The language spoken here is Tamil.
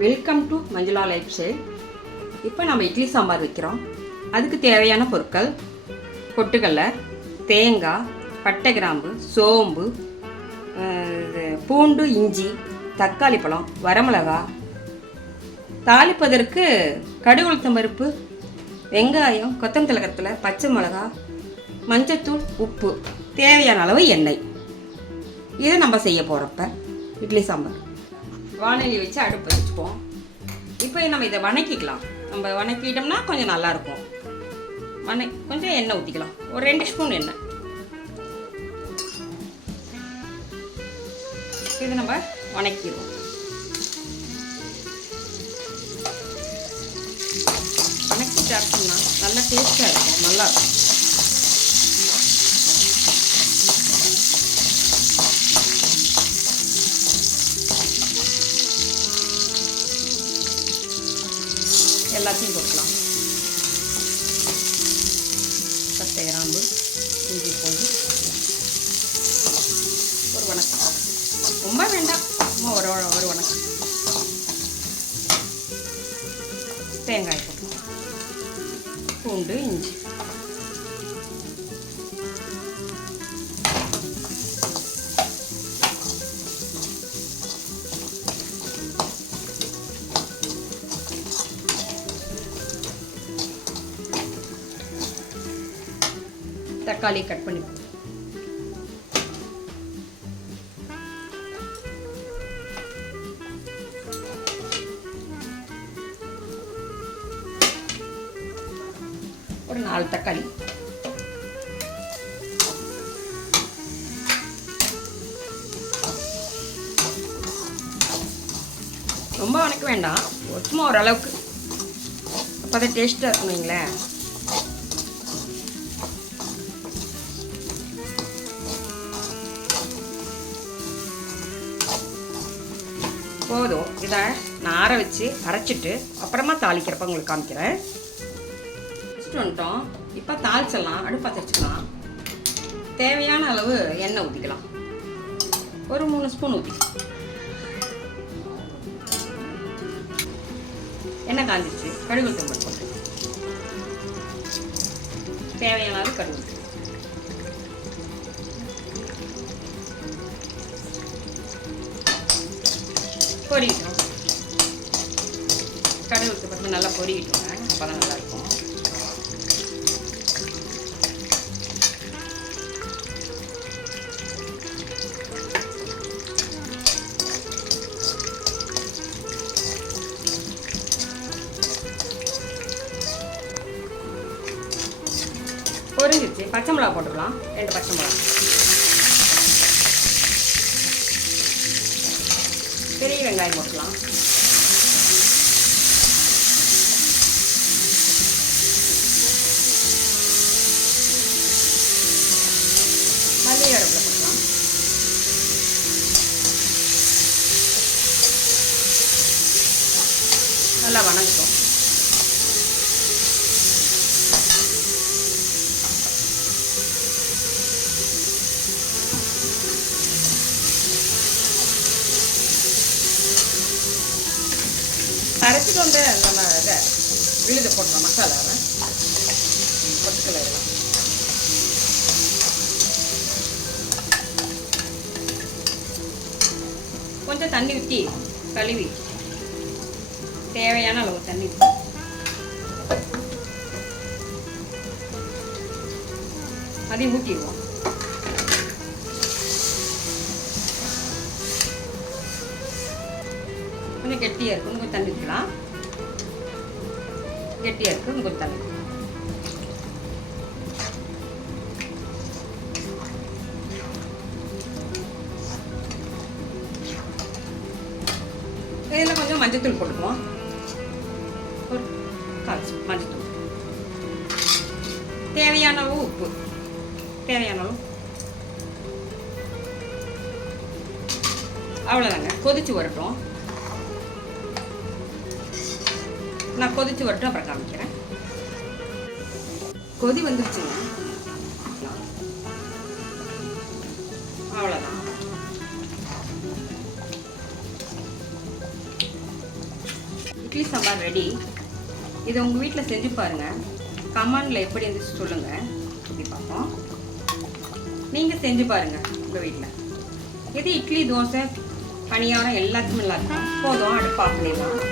Welcome to Manjula life style. இப்போ நம்ம இட்லி சாம்பார் வைக்கிறோம். அதுக்கு தேவையான பொருட்கள்: பொட்டுக்கடலை, தேங்காய், பட்டை, கிராம்பு, சோம்பு, பூண்டு, இஞ்சி, தக்காளி பழம், வரமிளகாய். தாளிப்பதற்கு கடுகு, உளுத்தம் பருப்பு, வெங்காயம், கொத்தமல்லி கருவேப்பிலை, பச்சை மிளகாய், மஞ்சத்தூள், உப்பு, தேவையான அளவு எண்ணெய். இதை நம்ம செய்ய போகிறப்ப இட்லி சாம்பார். வானொலி வச்சு அடுப்பு வச்சுப்போம். இப்போ நம்ம இதை வணக்கிக்கலாம். நம்ம வணக்கிட்டோம்னா கொஞ்சம் நல்லாயிருக்கும். கொஞ்சம் எண்ணெய் ஊற்றிக்கலாம். ஒரு 2 ஸ்பூன் எண்ணெய். இது நம்ம வணக்கிடுவோம். வணக்கி சாப்பிட்டோம்னா நல்லா டேஸ்ட்டாக இருக்கும், நல்லாயிருக்கும். எல்லாத்தையும் போட்டுக்கலாம். பட்டை, கிராம்பு, இஞ்சி, பூண்டு, ஒரு வணக்கம். ரொம்ப வேண்டாம், ஒரு வணக்கம். தேங்காய் போட்டுக்கலாம். பூண்டு, இஞ்சி. தக்காளி கட் பண்ணி ஒரு 4 தக்காளி. ரொம்ப வணக்க வேண்டாம், சும்மா ஓரளவுக்கு. அப்போதான் டேஸ்ட்டாக இருக்கணுங்களேன். போதும். இதை நான் ஆற வச்சு அரைச்சிட்டு அப்புறமா தாளிக்கிறப்ப உங்களுக்கு காமிக்கிறேன். வச்சுட்டு வந்துட்டோம். இப்போ தாளிச்சிடலாம். அடுப்பை வச்சுக்கலாம். தேவையான அளவு எண்ணெய் ஊற்றிக்கலாம். ஒரு 3 ஸ்பூன் ஊற்றிக்கலாம். எண்ணெய் காஞ்சிச்சு. கடுகு, உளுத்தம் பருப்பு போட்டு தேவையான அளவு கடுகு பொரிக்கிட்டோம். கடுகு, உளுத்தம் பருப்பு நல்லா பொரிக்கிட்டோங்க. அப்போ தான் நல்லாயிருக்கும். பொரிஞ்சிச்சு. பச்சை மிளகா போட்டுக்கலாம். 2 பச்சை மிளகா. பெரிய வெங்காயம் போட்டுக்கலாம். மல்லி அடுப்பில் போட்டுக்கலாம். நல்லா வணங்கட்டும். அரைச்சிட்டு வந்து நம்ம இதை விழுது போட்டுக்கலாம். மசாலாவை பொட்டுக்கடலை இதெல்லாம் கொஞ்சம் தண்ணி ஊற்றி கழுவி தேவையான அளவு தண்ணி ஊற்றி அதையும் ஊற்றிடுவோம். கொஞ்சம் கெட்டியாக இருக்கும். கொஞ்சம் தண்ணி ஊற்றலாம். கெட்டியாக இருக்கும். கொஞ்சம் தண்ணி. இதில் கொஞ்சம் மஞ்சத்தூள் போட்டுக்குவோம். ஒரு 1/4 ஸ்பூன் மஞ்சத்தூள். தேவையான அளவு உப்பு. தேவையான அளவு. அவ்வளோதாங்க. கொதிச்சு வரட்டும். நான் கொதிச்சு வரட்டும், அப்புறம் காமிக்கிறேன். கொதி வந்துருச்சுங்க. அவ்வளோதான். இட்லி சாம்பார் ரெடி. இதை உங்கள் வீட்டில் செஞ்சு பாருங்கள். கமெண்டில் எப்படி இருந்துச்சு சொல்லுங்கள். இப்படி பார்ப்போம். நீங்கள் செஞ்சு பாருங்கள் உங்கள் வீட்டில். இது இட்லி, தோசை, பணியாரம் எல்லாத்துக்கும் நல்லா இருக்கும். போதும், அடுப்பு ஆஃப் பண்ணிடலாம்.